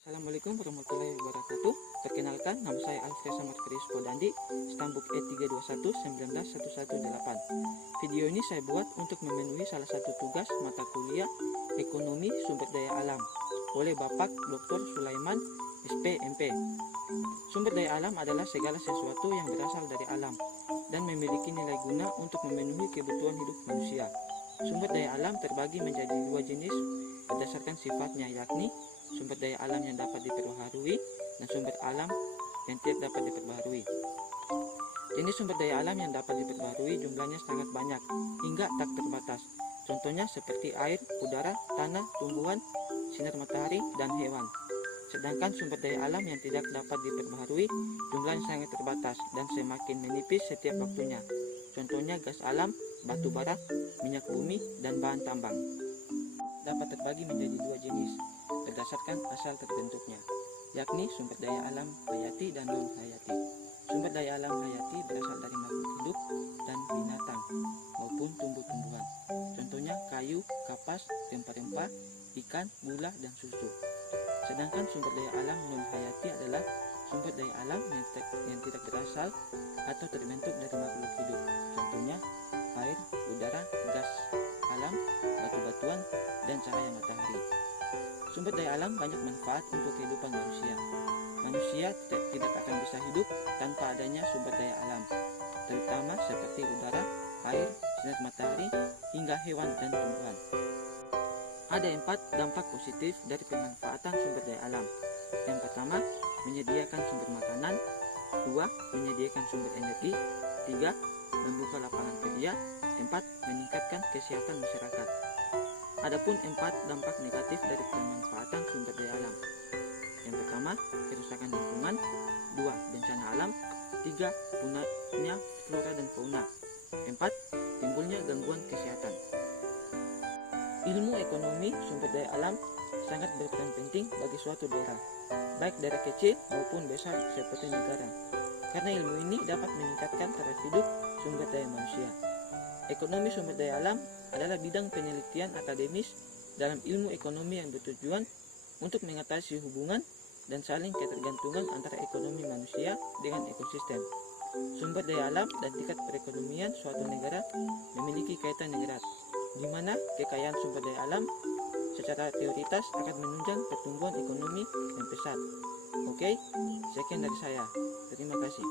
Assalamualaikum warahmatullahi wabarakatuh. Perkenalkan, nama saya Alfred Samarkris Podandi, Stambuk E321-19118. Video ini saya buat untuk memenuhi salah satu tugas mata kuliah Ekonomi Sumber Daya Alam oleh Bapak Dr. Sulaiman SPMP. Sumber daya alam adalah segala sesuatu yang berasal dari alam dan memiliki nilai guna untuk memenuhi kebutuhan hidup manusia. Sumber daya alam terbagi menjadi dua jenis berdasarkan sifatnya, yakni sumber daya alam yang dapat diperbaharui dan sumber alam yang tidak dapat diperbaharui. Jenis sumber daya alam yang dapat diperbaharui jumlahnya sangat banyak hingga tak terbatas. Contohnya seperti air, udara, tanah, tumbuhan, sinar matahari, dan hewan. Sedangkan sumber daya alam yang tidak dapat diperbaharui jumlahnya sangat terbatas dan semakin menipis setiap waktunya. Contohnya gas alam, batu bara, minyak bumi, dan bahan tambang. Dapat terbagi menjadi dua jenis berdasarkan asal terbentuknya, yakni sumber daya alam hayati dan non-hayati. Sumber daya alam hayati berasal dari makhluk hidup dan binatang maupun tumbuh-tumbuhan. Contohnya kayu, kapas, rempah-rempah, ikan, gula, dan susu. Sedangkan sumber daya alam non-hayati adalah sumber daya alam yang tidak berasal atau terbentuk dari makhluk hidup. Contohnya air, udara, gas alam, batu-batuan, dan cahaya matahari. Sumber daya alam banyak manfaat untuk kehidupan manusia. Manusia tidak akan bisa hidup tanpa adanya sumber daya alam, terutama seperti udara, air, sinar matahari, hingga hewan dan tumbuhan. Ada 4 dampak positif dari pemanfaatan sumber daya alam. Yang pertama, menyediakan sumber makanan. 2. Menyediakan sumber energi. 3. Membuka lapangan kerja. 4. Meningkatkan kesehatan masyarakat. Adapun 4 dampak negatif dari pemanfaatan sumber daya alam. Yang pertama, kerusakan lingkungan. 2. Bencana alam. 3. Punahnya flora dan fauna. 4. Timbulnya gangguan kesehatan. Ilmu ekonomi sumber daya alam sangat berperan penting bagi suatu daerah, baik daerah kecil maupun besar seperti negara, karena ilmu ini dapat meningkatkan taraf hidup sumber daya manusia. Ekonomi sumber daya alam adalah bidang penelitian akademis dalam ilmu ekonomi yang bertujuan untuk mengatasi hubungan dan saling ketergantungan antara ekonomi manusia dengan ekosistem. Sumber daya alam dan tingkat perekonomian suatu negara memiliki kaitan yang erat, di mana kekayaan sumber daya alam secara teoritas akan menunjang pertumbuhan ekonomi yang pesat. Oke, sekian dari saya. Terima kasih.